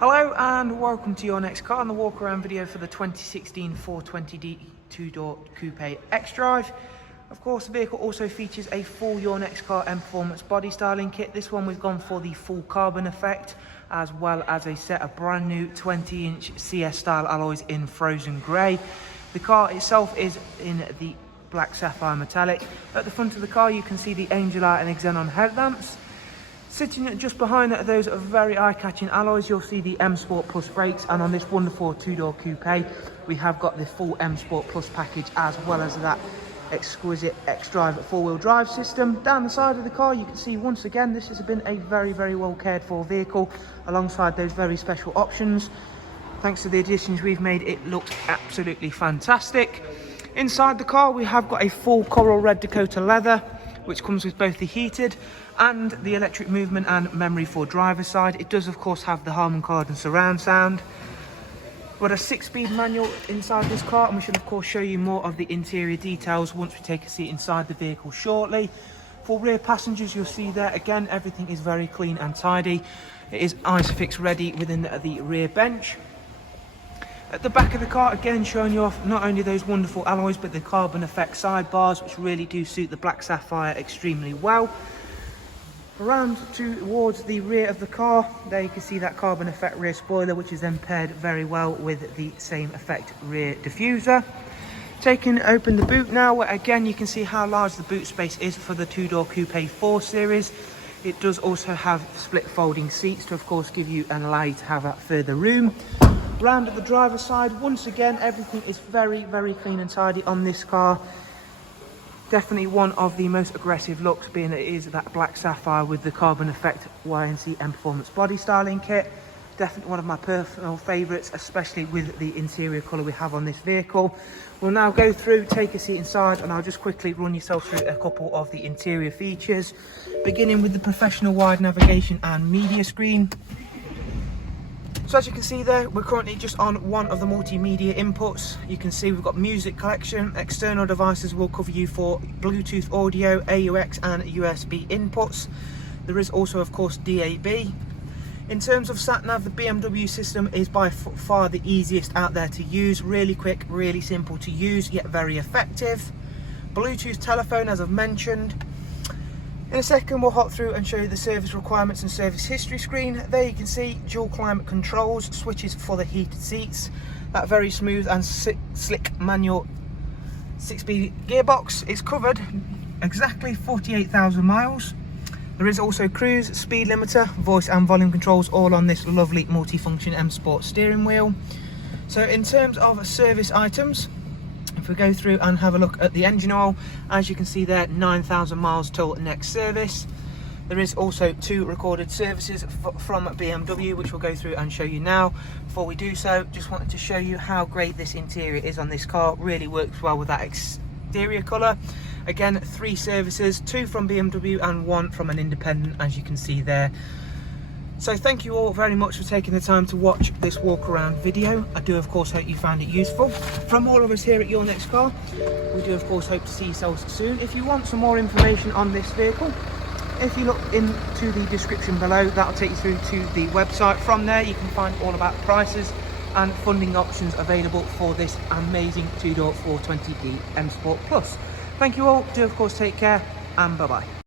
Hello and welcome to your next car on the walk around video for the 2016 420D two-door coupe XDRIVE. Of course, the vehicle also features a full Your Next Car M Performance body styling kit. This one we've gone for the full carbon effect, as well as a set of brand new 20-inch CS style alloys in frozen grey. The car itself is in the black sapphire metallic. At the front of the car you can see the Angel Eye and xenon headlamps. Sitting just behind those very eye-catching alloys, you'll see the M Sport Plus brakes, and on this wonderful two-door coupe, we have got the full M Sport Plus package, as well as that exquisite XDRIVE four-wheel drive system. Down the side of the car, you can see once again, this has been a very well cared for vehicle, alongside those very special options. Thanks to the additions we've made, it looks absolutely fantastic. Inside the car, we have got a full coral red Dakota leather, which comes with both the heated and the electric movement and memory for driver's side. It does of course have the Harman Kardon surround sound. We've got a 6-speed manual inside this car, and we should of course show you more of the interior details once we take a seat inside the vehicle shortly. For rear passengers, you'll see there again, everything is very clean and tidy. It is ISOFIX ready within the rear bench. At the back of the car, again showing you off not only those wonderful alloys, but the carbon effect sidebars, which really do suit the black sapphire extremely well. Around towards the rear of the car, there you can see that carbon effect rear spoiler, which is then paired very well with the same effect rear diffuser. Taking open the boot now, where again you can see how large the boot space is for the two-door coupe 4 series. It does also have split folding seats to of course give you and allow you to have that further room. Round at the driver's side, once again everything is very clean and tidy on this car. Definitely one of the most aggressive looks, being it is that black sapphire with the carbon effect YNC Mperformance body styling kit. Definitely one of my personal favourites, especially with the interior colour we have on this vehicle. We'll now go through, take a seat inside, and I'll just quickly run yourself through a couple of the interior features, beginning with the professional wide navigation and media screen. So as you can see there, we're currently just on one of the multimedia inputs. You can see we've got music collection. External devices will cover you for Bluetooth audio, AUX and USB inputs. There is also of course DAB. In terms of sat-nav, the BMW system is by far the easiest out there to use. Really quick, really simple to use, yet very effective. Bluetooth telephone, as I've mentioned. In a second, we'll hop through and show you the service requirements and service history screen. There you can see dual climate controls, switches for the heated seats, that very smooth and slick manual 6-speed gearbox. It's covered exactly 48,000 miles. There is also cruise, speed limiter, voice and volume controls, all on this lovely multifunction M Sport steering wheel. So in terms of service items, if we go through and have a look at the engine oil, as you can see there, 9,000 miles till next service. There is also 2 recorded services from BMW, which we'll go through and show you now. Before we do so, just wanted to show you how great this interior is on this car. Really works well with that exterior colour. Again, 3 services, 2 from BMW and 1 from an independent, as you can see there. So thank you all very much for taking the time to watch this walk around video. I do of course hope you found it useful. From all of us here at Your Next Car, we do of course hope to see yourselves soon. If you want some more information on this vehicle, if you look into the description below, that'll take you through to the website. From there you can find all about prices and funding options available for this amazing two-door 420D M Sport Plus. Thank you all, do of course take care, and bye bye.